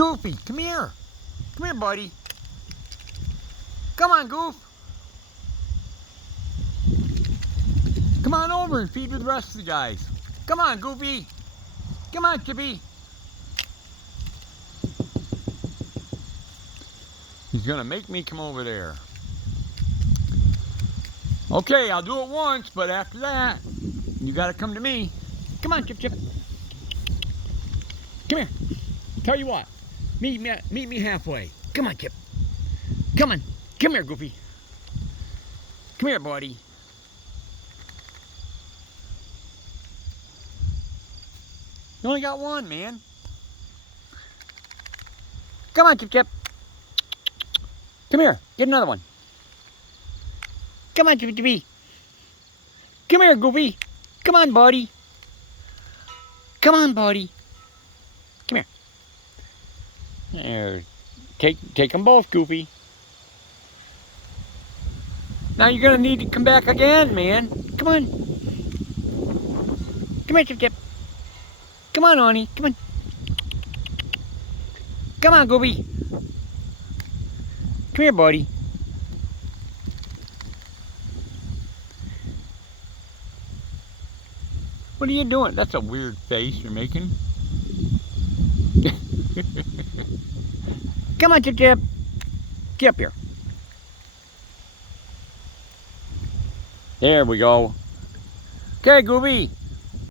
Goofy, come here. Come here, buddy. Come on, Goof. Come on over and feed with the rest of the guys. Come on, Goofy. Come on, Chippy. He's gonna make me come over there. Okay, I'll do it once, but after that, you gotta come to me. Come on, Chip Chip. Come here. Tell you what, meet me halfway. Come on, Chip. Come on. Come here, Goofy. Come here, buddy. You only got one, man. Come on, Chip Chip. Come here. Get another one. Come on, Chip Chippy. Come here, Goofy. Come on, buddy. Come on, buddy. Come here. There. Take them both, Goofy. Now you're gonna need to come back again, man. Come on. Come here, Chip Chip. Come on, Honey. Come on. Come on, Goofy. Come here, buddy. What are you doing? That's a weird face you're making. Come on, Chip Chip. Get up here. There we go. Okay, Goofy.